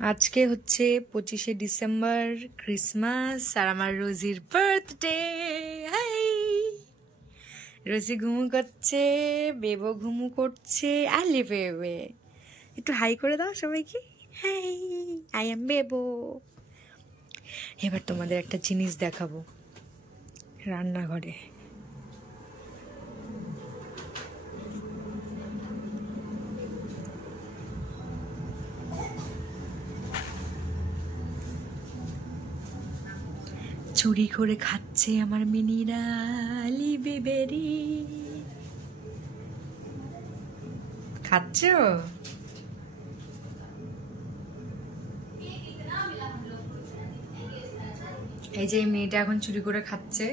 আজকে হচ্ছে 25শে December, Christmas, আর আমার রোজির বার্থডে। হাই, রোজি ঘুমু করছে, বেবো ঘুমু করছে। আলে বেবে, একটু হাই করে দাও সবাইকে। Hi, I am Bebo. এবার তোমাদের একটা জিনিস দেখাবো রান্নাঘরে। চুরি করে খাচ্ছে আমার মিনিরা, আলি বেবেরি। খাচ্ছ? এই যে মেয়েটা এখন চুরি করে খাচ্ছে।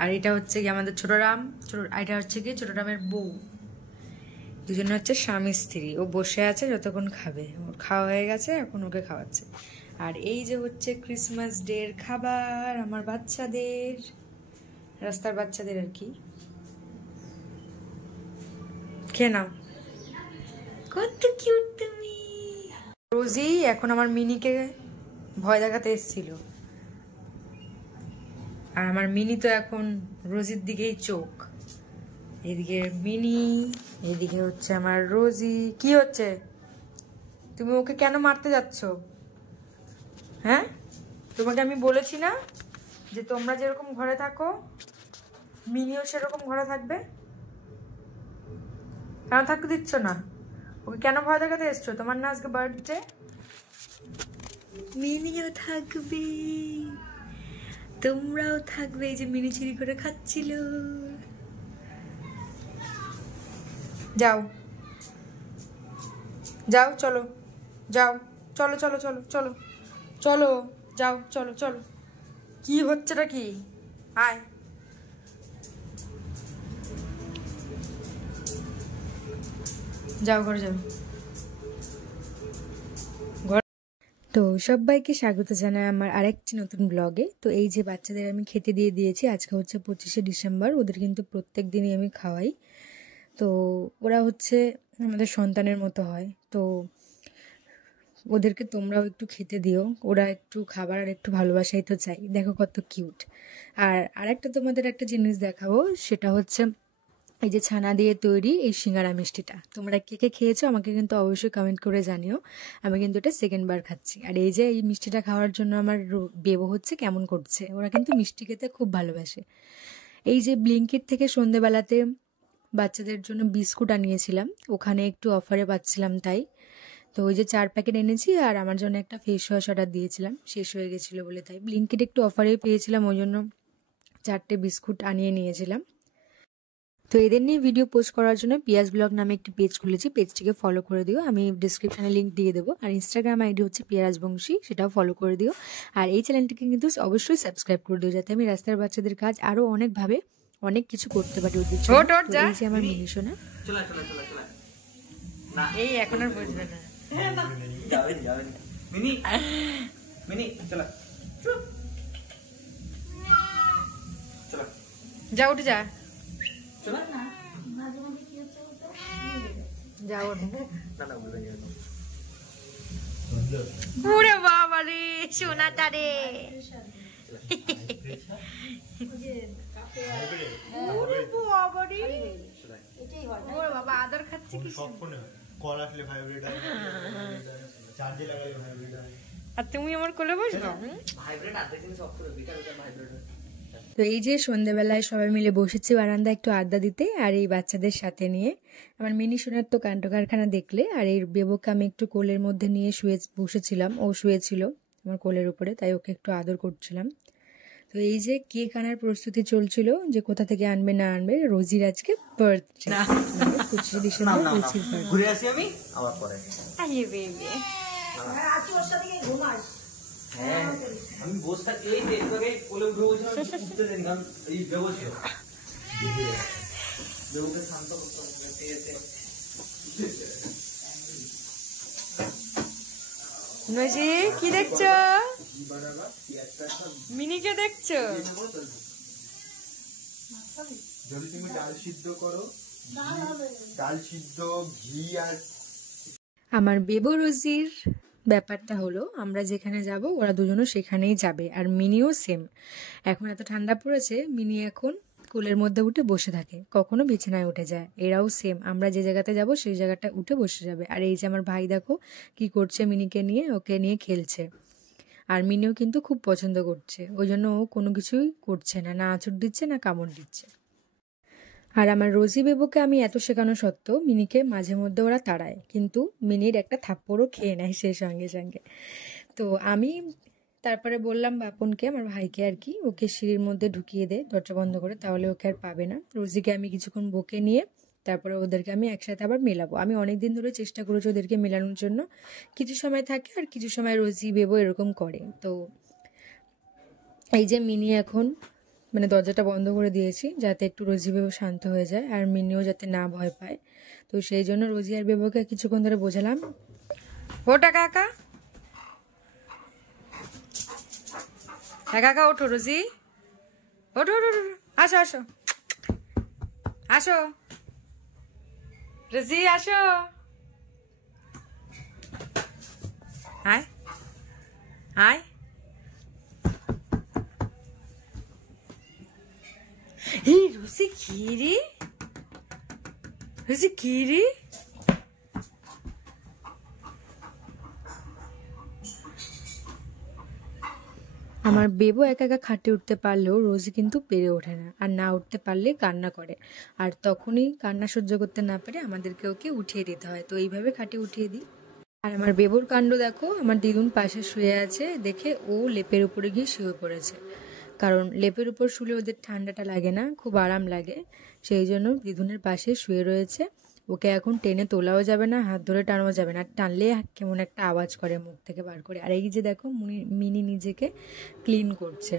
আর এটা হচ্ছে কি আমাদের ছোট রাম, এটা হচ্ছে কি ছোট রামের বউ। দুজনে হচ্ছে স্বামী স্ত্রী। ও বসে আছে যতক্ষণ খাবে, ওর খাওয়া হয়ে গেছে, এখন ওকে খাওয়াচ্ছে। আর এই যে হচ্ছে ক্রিসমাস ডে এর খাবার আমার বাচ্চাদের, রাস্তার বাচ্চাদের আর কি। খেয়ে নাও। কত কিউট তুমি। রোজি এখন আমার মিনিকে ভয় দেখাতে এসেছিল, আর আমার মিনি তো এখন রোজির দিকেই চোখ। এদিকে মিনি, এদিকে হচ্ছে আমার রোজি। কি হচ্ছে? তুমি ওকে কেন মারতে যাচ্ছ? হ্যাঁ, তোমাকে আমি বলেছি না যে তোমরা যেরকম ঘরে থাকো মিনিও সেরকম ঘরে থাকবে? কেন থাকতে দিচ্ছ না? ওকে কেন ভয় দেখাতে এসছো? তোমার না আজকে বার্থডে? মিনিও থাকবে, তোমরাও থাকবে। এই যে মিনি চুরি করে খাচ্ছিল। যাও যাও, চলো যাও, চলো চলো চলো চলো চলো, যাও, চলো চলো। কি হচ্ছেটা কি? আয়। যাও ঘরে যাও। তো সবাইকে স্বাগত জানাই আমার আরেকটি নতুন ব্লগে। তো এই যে বাচ্চাদের আমি খেতে দিয়ে দিয়েছি। আজকে হচ্ছে 25শে ডিসেম্বর। ওদের কিন্তু প্রত্যেক দিনই আমি খাওয়াই। তো ওরা হচ্ছে আমাদের সন্তানের মতো হয়। তো ওদেরকে তোমরাও একটু খেতে দিও। ওরা একটু খাবার আর একটু ভালোবাসাই তো চাই। দেখো কত কিউট। আর আরেকটা তোমাদের একটা জিনিস দেখাবো, সেটা হচ্ছে এই যে ছানা দিয়ে তৈরি এই সিঙ্গারা মিষ্টিটা। তোমরা কে কে খেয়েছো আমাকে কিন্তু অবশ্যই কমেন্ট করে জানিও। আমি কিন্তু এটা সেকেন্ড বার খাচ্ছি। আর এই যে এই মিষ্টিটা খাওয়ার জন্য আমার বেবো হচ্ছে কেমন করছে। ওরা কিন্তু মিষ্টি খেতে খুব ভালোবাসে। এই যে ব্লিঙ্কিট থেকে সন্ধেবেলাতে বাচ্চাদের জন্য বিস্কুট আনিয়েছিলাম, ওখানে একটু অফারে পাচ্ছিলাম তাই। তো ওই যে 4 প্যাকেট এনেছি, আর আমার জন্য একটা ফেস ওয়াশ অর্ডার দিয়েছিলাম, শেষ হয়ে গেছিলো বলে তাই ব্লিঙ্কিট একটু অফারেই পেয়েছিলাম, ওই জন্য 4টে বিস্কুট আনিয়ে নিয়েছিলাম। তো এদের নিয়ে ভিডিও পোস্ট করার জন্য পিয়াজ ব্লগ নামে একটি পেজ খুলেছি, পেজটিকে ফলো করে দিও, আমি ডিসক্রিপশানে লিঙ্ক দিয়ে দেবো। আর ইনস্টাগ্রাম আইডি হচ্ছে পিয়ারাজবংশী, সেটাও ফলো করে দিও। আর এই চ্যানেলটিকে কিন্তু অবশ্যই সাবস্ক্রাইব করে দিও, যাতে আমি রাস্তার বাচ্চাদের কাজ আরও অনেকভাবে অনেক কিছু করতে পারি ওদের জন্য। এই যে আমার মিনি সোনা, এই এখন আর বুঝবে না। মিনি মিনি চলো চলো, যা উঠে যা, পুরে বাবা রে সোনাটা রে। বাবা আদর খাচ্ছে কি? আর তুমি আমার কোলে বসবে। তো এই যে সন্ধ্যেবেলায় সবাই মিলে বসেছি বারান্দা একটু আড্ডা দিতে, আর এই বাচ্চাদের সাথে নিয়ে। আমার মিনি সোনার তো কাণ্ড কারখানা দেখলে। আর এই বেবুকে আমি একটু কোলের মধ্যে নিয়ে বসেছিলাম, ও শুয়েছিল আমার কোলের উপরে, তাই ওকে একটু আদর করছিলাম। তো এই যে কেক আনার প্রস্তুতি চলছিল, যে কোথা থেকে আনবে না আনবে। রোজির আজকে বার্থডে, 25শে ডিসেম্বর রোজির বার্থডে। আমি বসে থাকি এই এইভাবে কোলে উঠে বসে উঠতে দেন, কারণ এই ব্যবস্থা দেবকে শান্ত করতে হবে। নজি কি দেখছো? মিনিকে দেখছো? যদি তুমি ডাল সিদ্ধ করো, ডাল সিদ্ধ ঘি আর আমার বেবো রোজির ব্যাপারটা হলো, আমরা যেখানে যাব ওরা দুজনও সেখানেই যাবে, আর মিনিও সেম। এখন এত ঠান্ডা পড়েছে, মিনি এখন কোলের মধ্যে উঠে বসে থাকে, কখনো বিছানায় উঠে যায়। এরাও সেম, আমরা যে জায়গাতে যাব সেই জায়গাটা উঠে বসে যাবে। আর এই যে আমার ভাই দেখো কি করছে, মিনিকে নিয়ে ওকে নিয়ে খেলছে। আর মিনিও কিন্তু খুব পছন্দ করছে, ওই জন্য ও কোনো কিছুই করছে না, না আঁচড় দিচ্ছে না কামড় দিচ্ছে। আর আমার রোজি বেবুকে আমি এত শেখানো সত্ত্বেও মিনিকে মাঝে মধ্যে ওরা তাড়ায়, কিন্তু মিনির একটা থাপ্পড়ও খেয়ে নেয় সেই সঙ্গে সঙ্গে। তো আমি তারপরে বললাম বাপনকে, আমার ভাইকে আর কি, ওকে সিঁড়ির মধ্যে ঢুকিয়ে দে দরজা বন্ধ করে, তাহলে ওকে আর পাবে না। রোজিকে আমি কিছুক্ষণ বকে নিয়ে তারপরে ওদেরকে আমি একসাথে আবার মেলাবো। আমি অনেক দিন ধরে চেষ্টা করেছি ওদেরকে মেলানোর জন্য, কিছু সময় থাকে আর কিছু সময় রোজি বেবো এরকম করে। তো এই যে মিনি এখন মানে দরজাটা বন্ধ করে দিয়েছি যাতে একটু রোজি বেবো শান্ত হয়ে যায়, আর মিনিও যাতে না ভয় পায়। তো সেই জন্য রোজি আর বেবোকে কিছুক্ষণ ধরে বোঝালাম। ওটা কাকা, হ্যাঁ কাকা ওঠো, রোজি ওঠো ওঠো ওঠো, আসো আসো আসো, রোজি আসো, আয় আয়। এই রোজি কি রে, রোজি কি রে? আমার বেবো একা একা খাটে উঠতে পারলেও রোজি কিন্তু পেরে ওঠে না, আর না উঠতে পারলে কান্না করে। আর তখনই কান্না সহ্য করতে না পেরে আমাদেরকে ওকে উঠিয়ে দিতে হয়, তো এইভাবে খাটে উঠিয়ে দিই। আর আমার বেবুর কাণ্ড দেখো, আমার দিদুন পাশে শুয়ে আছে দেখে ও লেপের উপরে গিয়ে শুয়ে পড়েছে, কারণ লেপের উপর শুলে ওদের ঠান্ডাটা লাগে না, খুব আরাম লাগে। সেই জন্য দিদুনের পাশে শুয়ে রয়েছে। ওকে এখন টেনে তোলাও যাবে না, হাত ধরে টানাও যাবে না, টানলে কেমন একটা আওয়াজ করে মুখ থেকে বার করে। আর এই যে দেখো মিনি নিজেকে ক্লিন করছে।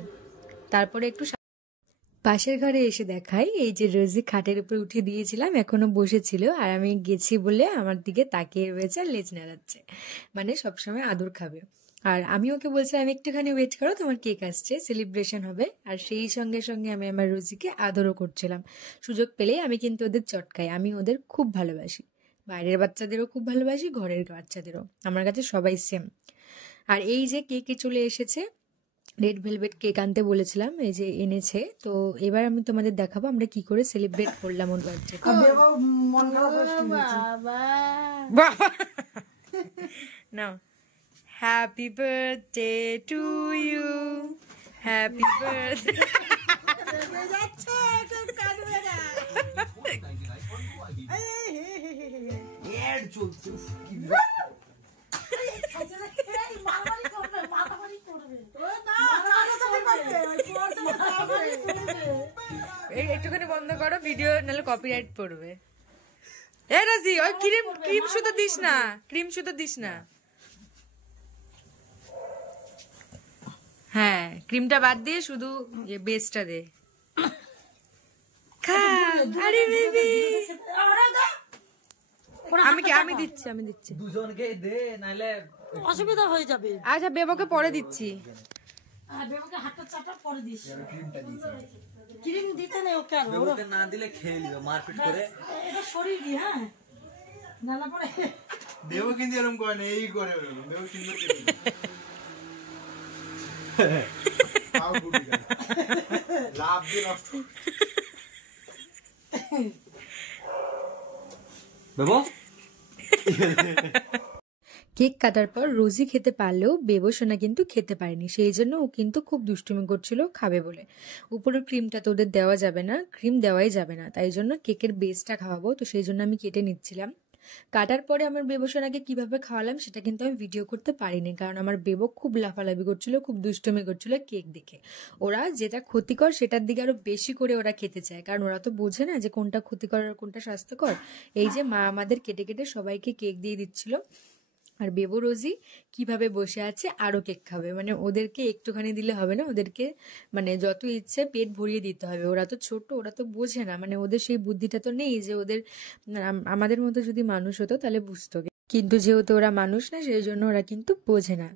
তারপরে একটু পাশের ঘরে এসে দেখাই, এই যে রোজি খাটের উপর উঠে দিয়েছিলাম এখনো বসেছিল, আর আমি গেছি বলে আমার দিকে তাকিয়ে রয়েছে আর লেজ নাড়াচ্ছে, মানে সবসময় আদর খাবে। আর আমি ওকে বলছিলাম একটুখানি ওয়েট করো, তোমার কেক আসছে, সেলিব্রেশন হবে। আর সেই সঙ্গে সঙ্গে আমি আমার রোজিকে আদরও করছিলাম। সুযোগ পেলেই আমি কিন্তু ওদের চটকাই, আমি ওদের খুব ভালোবাসি, বাইরের বাচ্চাদেরও খুব ভালোবাসি, ঘরের বাচ্চাদেরও, আমার কাছে সবাই সেম। আর এই যে কেকে চলে এসেছে, রেড ভেলভেট কেক আনতে বলেছিলাম, এই যে এনেছে। তো এবার আমি তোমাদের দেখাবো আমরা কি করে সেলিব্রেট করলাম ওর বার্থডে। বাবা নাও, happy birthday to you, happy birthday. একটুখানি বন্ধ করো ভিডিও, নাহলে কপিরাইট পড়বে। এ রাজি, ওই ক্রিম ক্রিম শুধু দিস না, ক্রিম শুধু দিস না। হ্যাঁ, ক্রিমটা বাদ দিয়ে শুধু বেসটা দে। খা, আরে বেবি। আমি দিচ্ছি, আমি দিচ্ছি। দুজনকে দে, নাইলে অসুবিধা হয়ে যাবে। আচ্ছা বেবকে পরে দিচ্ছি। বেবুকে হাতটা চাপা পরে দিস। ক্রিম দিতে নেই ওকে, আর বেবুকে না দিলে খেয়ে নিবে মারপিট করে। এটা শরীরই, হ্যাঁ নালা পরে। দেবো কিন্তু এরকম করে না, এই করে দেবো কিন্তু লাভ দিয়ে নষ্ট। বেবু কেক কাটার পর রোজি খেতে পারলেও বেবো সোনা কিন্তু খেতে পারেনি, সেই জন্য ও কিন্তু খুব দুষ্টুমি করছিল খাবে বলে। উপরের ক্রিমটা তো ওদের দেওয়া যাবে না, ক্রিম দেওয়াই যাবে না, তাই জন্য কেকের বেসটা খাওয়াবো। তো সেই জন্য আমি কেটে নিচ্ছিলাম। কাটার পরে আমার বেবো সোনাকে কিভাবে খাওয়ালাম সেটা কিন্তু আমি ভিডিও করতে পারিনি, কারণ আমার বেবো খুব লাফালাফি করছিল, খুব দুষ্টুমি করছিল কেক দেখে। ওরা যেটা ক্ষতিকর সেটার দিকে আরো বেশি করে ওরা খেতে চায়, কারণ ওরা তো বোঝে না যে কোনটা ক্ষতিকর আর কোনটা স্বাস্থ্যকর। এই যে মা আমাদের কেটে কেটে সবাইকে কেক দিয়ে দিচ্ছিল, আর বেবো রোজি কিভাবে বসে আছে আরো কেক খাবে, মানে ওদেরকে একটুখানি দিলে হবে না, ওদেরকে মানে যত ইচ্ছে পেট ভরিয়ে দিতে হবে। ওরা তো ছোট, ওরা তো বোঝে না, মানে ওদের সেই বুদ্ধিটা তো নেই যে ওদের, আমাদের মতো যদি মানুষ হতো তাহলে বুঝতো, কিন্তু যেহেতু ওরা মানুষ না সেই জন্য ওরা কিন্তু বোঝে না।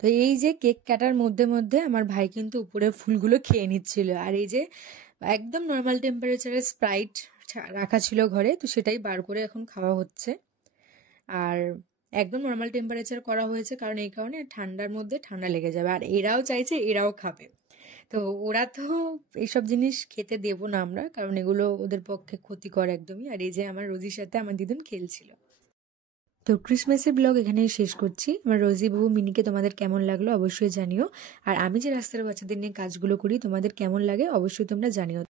তো এই যে কেক কাটার মধ্যে মধ্যে আমার ভাই কিন্তু উপরের ফুলগুলো খেয়ে নিচ্ছিল, আর এই যে একদম নর্মাল টেম্পারেচারে স্প্রাইট রাখা ছিল ঘরে, তো সেটাই বার করে এখন খাওয়া হচ্ছে। আর একদম নর্মাল টেম্পারেচার করা হয়েছে, কারণ এই কারণে ঠান্ডার মধ্যে ঠান্ডা লেগে যাবে, আর এরাও চাইছে এরাও খাবে। তো ওরা তো এইসব জিনিস খেতে দেবো না আমরা, কারণ এগুলো ওদের পক্ষে ক্ষতিকর একদমই। আর এই যে আমার রোজির সাথে আমার দিদুন খেলছিল। তো ক্রিসমাসের ব্লগ এখানেই শেষ করছি। আমার রোজি বাবু মিনিকে তোমাদের কেমন লাগলো অবশ্যই জানিও, আর আমি যে রাস্তার বাচ্চাদের নিয়ে কাজগুলো করি তোমাদের কেমন লাগে অবশ্যই তোমরা জানিও।